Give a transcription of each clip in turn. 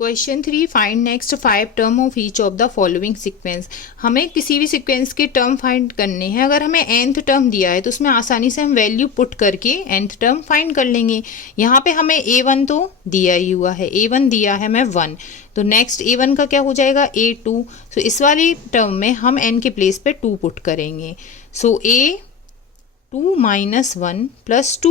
Question 3, find next 5 term of each of the following sequence. हमें किसी भी sequence के टर्म फाइंड करने हैं। अगर हमें nth टर्म दिया है तो उसमें आसानी से हम वैल्यू पुट करके nth टर्म फाइंड कर लेंगे। यहाँ पे हमें a1 तो दिया ही हुआ है, a1 दिया है मैं 1, तो नेक्स्ट a1 का क्या हो जाएगा a2। सो इस वाली टर्म में हम n के प्लेस पे 2 पुट करेंगे। सो a2 minus 1 plus 2,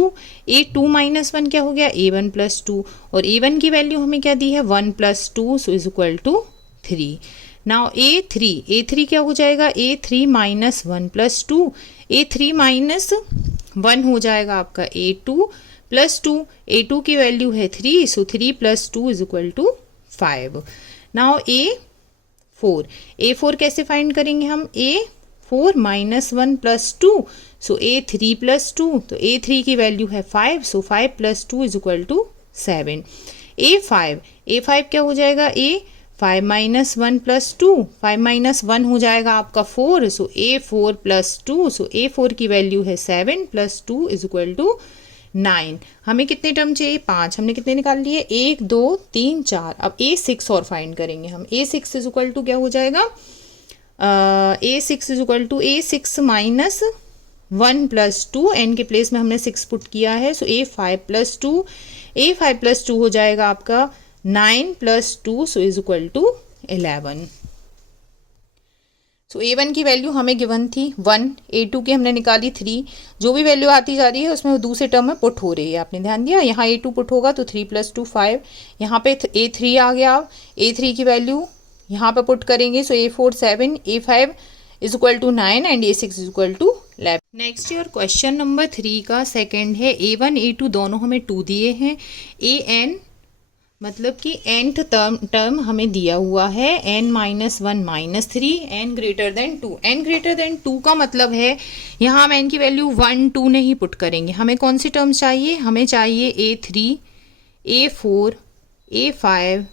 a2 minus 1 क्या हो गया a1 प्लस 2, और a1 की वैल्यू हमें क्या दी है 1 plus 2, so is equal to 3। Now a3 क्या हो जाएगा a3 minus 1 plus 2, a3 minus 1 हो जाएगा आपका a2 प्लस 2, a2 की वैल्यू है 3, so 3 plus 2 is equal to 5। Now a4 कैसे फाइंड करेंगे हम, a4 माइनस 1 प्लस 2, सो a3 प्लस 2, तो a3 की वैल्यू है 5, so 5 plus 2 is equal to 7। a5 क्या हो जाएगा a5 माइनस 1 प्लस 2, 5 माइनस 1 हो जाएगा आपका 4, सो a4 प्लस 2, सो a4 की वैल्यू है 7 प्लस 2 इज इक्वल टू 9। हमें कितने टर्म चाहिए 5, हमने कितने निकाल लिए 1 2 3 4। अब a6 और फाइंड करेंगे हम। a6 इज इक्वल टू क्या हो जाएगा a6 is equal to a6 minus 1 plus 2, n के प्लेस में हमने 6 पुट किया है, सो a5 प्लस 2 हो जाएगा आपका 9 plus 2, so is equal to 11। So a1 की वैल्यू हमें गिवन थी 1, a2 की हमने निकाली 3, जो भी वैल्यू आती जा रही है उसमें वो दूसरे टर्म में पुट हो रही है, आपने ध्यान दिया। यहाँ a2 पुट होगा तो 3 प्लस 2 5, यहाँ पे a3 आ गया। a3 की वैल्यू यहाँ पे पुट करेंगे, so a4 7, a5 is equal to 9 and a6 is equal to 11। Next your question number 3 का सेकंड है, a1 a2 दोनों हमें 2 दिए हैं, an मतलब कि nth टर्म हमें दिया हुआ है n minus 1 minus 3, n greater than 2। n greater than 2 का मतलब है यहाँ हम n की वैल्यू 1 2 नहीं पुट करेंगे। हमें कौन सी टर्म चाहिए, हमें चाहिए a3 a4 a5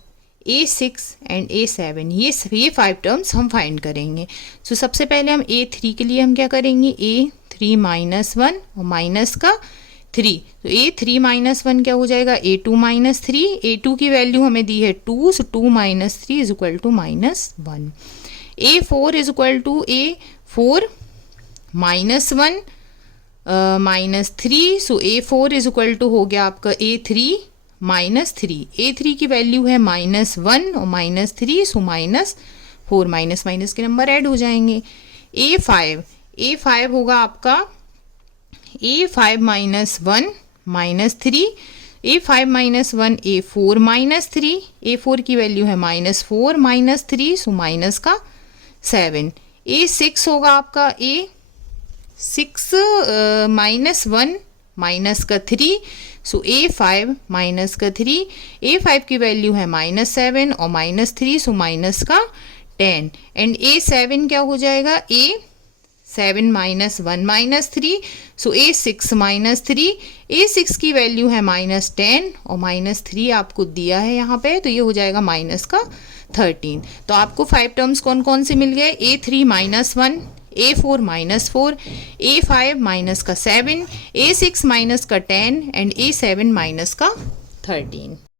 a6 and a7, ये 5 टर्म्स हम फाइंड करेंगे। सो सबसे पहले हम a3 के लिए हम क्या करेंगे a3 माइनस 1 और माइनस का 3, तो a3 माइनस 1 क्या हो जाएगा a2 माइनस 3, a2 की वैल्यू हमें दी है 2, so 2 minus 3 is equal to minus 1। a4 is equal to a4 minus 1 minus 3, so a4 is equal to हो गया आपका a3 माइनस 3, a3 की वैल्यू है माइनस 1 और minus 3, so minus 4, minus minus के नंबर ऐड हो जाएंगे। a5 होगा आपका a5 minus 1 minus 3, a5 minus 1 a4 minus 3, a4 की वैल्यू है माइनस 4 माइनस 3, सो माइनस का 7। a6 होगा आपका a6 माइनस 1 माइनस का 3, सो a5 माइनस का 3, a5 की वैल्यू है माइनस 7 और माइनस 3, सो माइनस का 10 एंड a7 क्या हो जाएगा a7 माइनस 1 माइनस 3, सो a6 माइनस 3, a6 की वैल्यू है माइनस 10 और माइनस 3 आपको दिया है यहाँ पे, तो ये हो जाएगा माइनस का 13। तो आपको 5 टर्म्स कौन कौन से मिल गए, a3 minus 1, a4 minus 4, a5 minus का 7, a6 माइनस का 10 एंड a7 माइनस का 13।